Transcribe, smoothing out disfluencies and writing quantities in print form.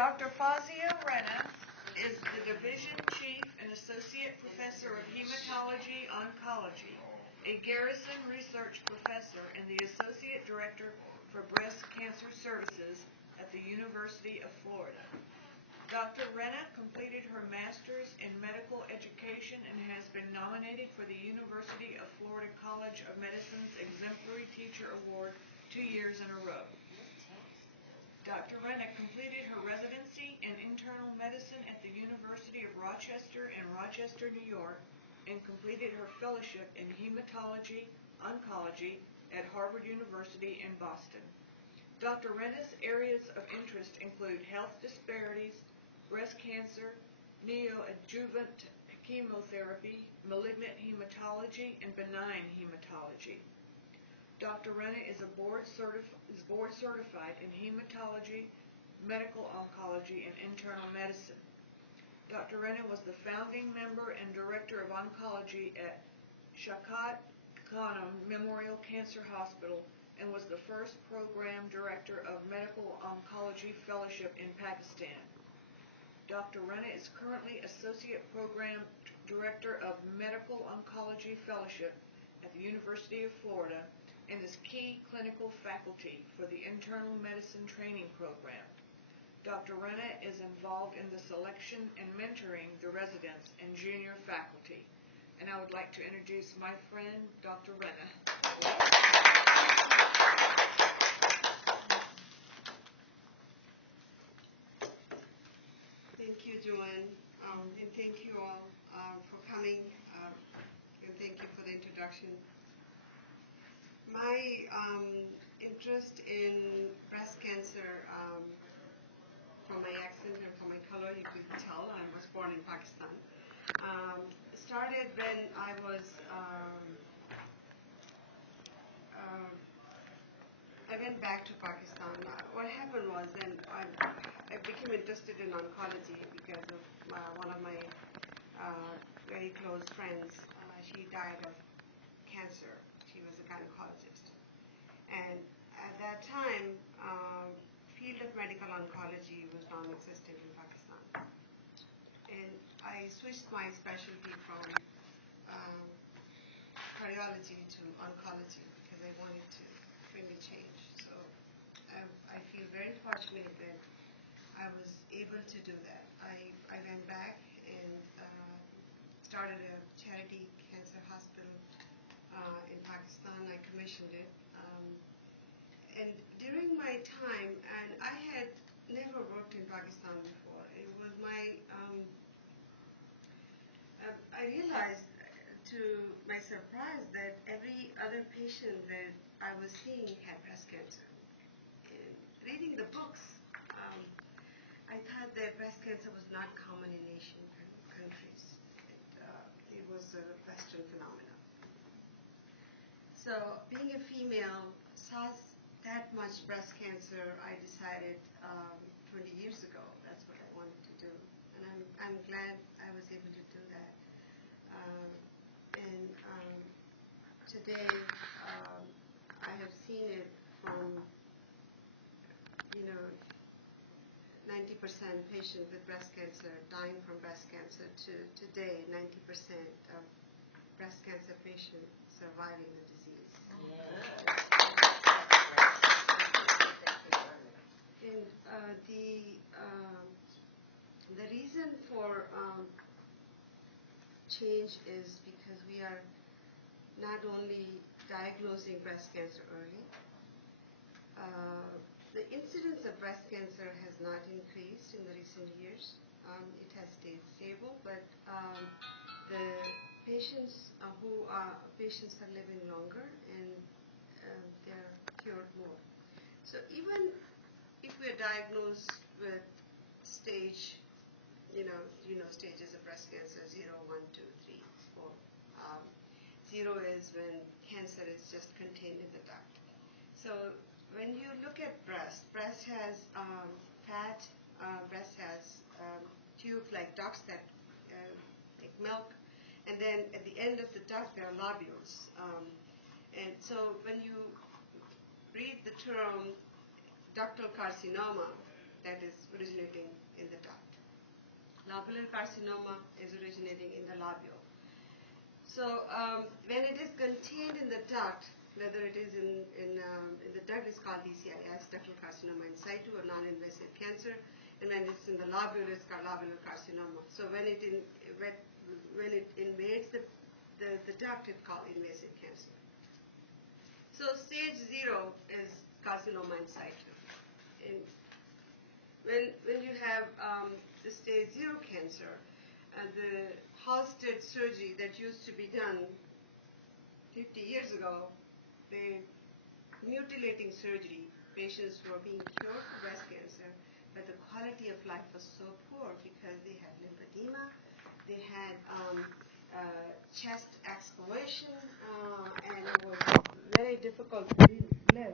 Dr. Fauzia Rana is the Division Chief and Associate Professor of Hematology-Oncology, a Garrison Research Professor and the Associate Director for Breast Cancer Services at the University of Florida. Dr. Rana completed her Master's in Medical Education and has been nominated for the University of Florida College of Medicine's Exemplary Teacher Award 2 years in a row. Dr. Rana completed her residency in internal medicine at the University of Rochester in Rochester, New York, and completed her fellowship in hematology-oncology at Harvard University in Boston. Dr. Rana's areas of interest include health disparities, breast cancer, neoadjuvant chemotherapy, malignant hematology, and benign hematology. Dr. Rana is board certified in hematology, medical oncology, and internal medicine. Dr. Rana was the founding member and director of oncology at Shakat Khanum Memorial Cancer Hospital and was the first program director of medical oncology fellowship in Pakistan. Dr. Rana is currently Associate Program Director of Medical Oncology Fellowship at the University of Florida and is key clinical faculty for the Internal Medicine Training Program. Dr. Rana is involved in the selection and mentoring the residents and junior faculty. And I would like to introduce my friend, Dr. Rana. Thank you, Joanne, and thank you all for coming, and thank you for the introduction. My interest in breast cancer, from my accent and from my color, you could tell I was born in Pakistan, started when I was, I went back to Pakistan. What happened was, and I became interested in oncology because of one of my very close friends. She died of cancer. She was a gynecologist. And at that time, field of medical oncology was non-existent in Pakistan. And I switched my specialty from cardiology to oncology because I wanted to really change. So I feel very fortunate that I was able to do that. I went back and started a charity cancer hospital in Pakistan. I commissioned it. And during my time, and I had never worked in Pakistan before, it was my, I realized to my surprise that every other patient that I was seeing had breast cancer. And reading the books, I thought that breast cancer was not common in Asian countries. It was a Western phenomenon. So being a female, saw that much breast cancer, I decided 20 years ago that's what I wanted to do. And I'm glad I was able to do that. And today I have seen it from, 90% patients with breast cancer dying from breast cancer to today 90% of breast cancer patients surviving the disease. And the reason for change is because we are not only diagnosing breast cancer early, the incidence of breast cancer has not increased in the recent years. It has stayed stable, but the patients patients are living longer and they're cured more. So even if we're diagnosed with stage, stages of breast cancer, 0, 1, 2, 3, 4. 0 is when cancer is just contained in the duct. So when you look at breast has fat, breast has tubes like ducts that take milk, and then at the end of the duct there are lobules. And so when you read the term ductal carcinoma, that is originating in the duct. Lobular carcinoma is originating in the lobule. So when it is contained in the duct, whether it is in the duct, is called DCIS, ductal carcinoma in situ, or non-invasive cancer, and when it's in the lobule, it's called lobular carcinoma. So when it invades the duct, it's called invasive cancer. So stage 0 is carcinoma in situ. When you have the stage 0 cancer, the Halsted surgery that used to be done 50 years ago, the mutilating surgery, patients were being cured for breast cancer, but the quality of life was so poor because they had lymphedema, they had chest exploration, and it was very difficult to live